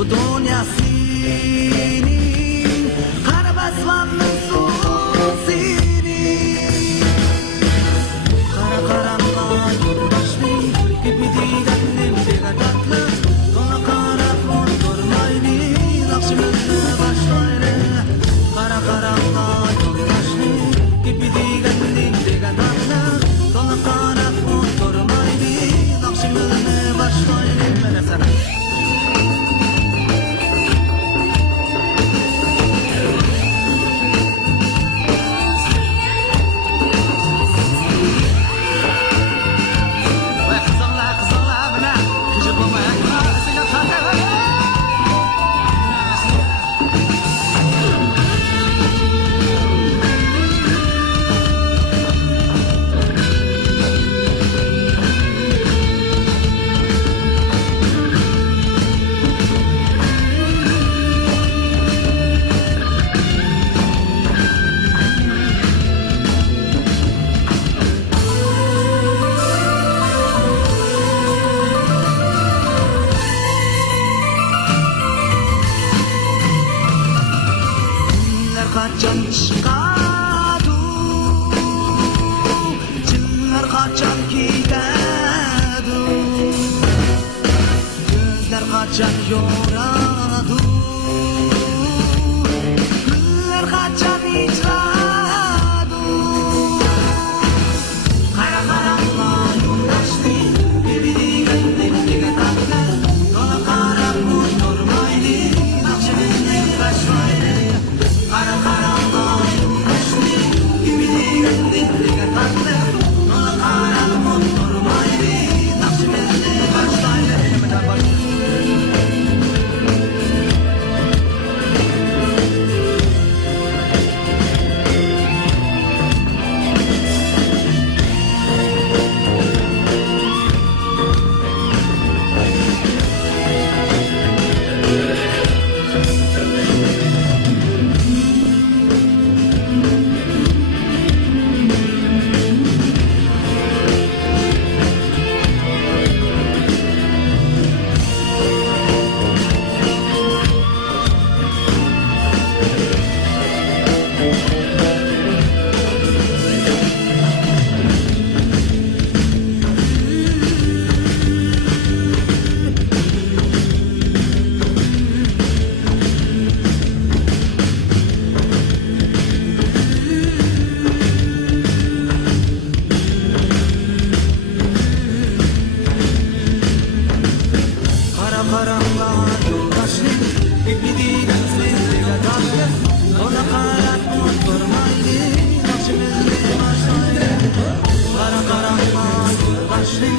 bu dünya senin, kara basmanın son senin. Kara karanlığa yoldaşım, gitmediğinden nemdega tatlı, ona kara kondurmaydı, akşamını başlaydı. Kara karanlığa yoldaşım, gitmediğinden nemdega tatlı, ona kara kondurmaydı, akşamını başlaydı. Mene sana. Kaçan çıkadu, çınlar kaçan gidadu, gözler kaçan yoradu, güller kaçan icradu. Kara karanlığa yoldaştı, birbirinden nemdega tatlı, dola kara kondurmaydı, akşamını başlaydı. Kara karanlığa yoldaştı, birbirinden nemdega tatlı, dola kara kondurmaydı, akşamını başlaydı. Karanlığa yoldaşım, gitmediğinden nemdega tatlı, ona kara kondurmaydı, akşamını başlaydı. Kara karanlığa yoldaşım,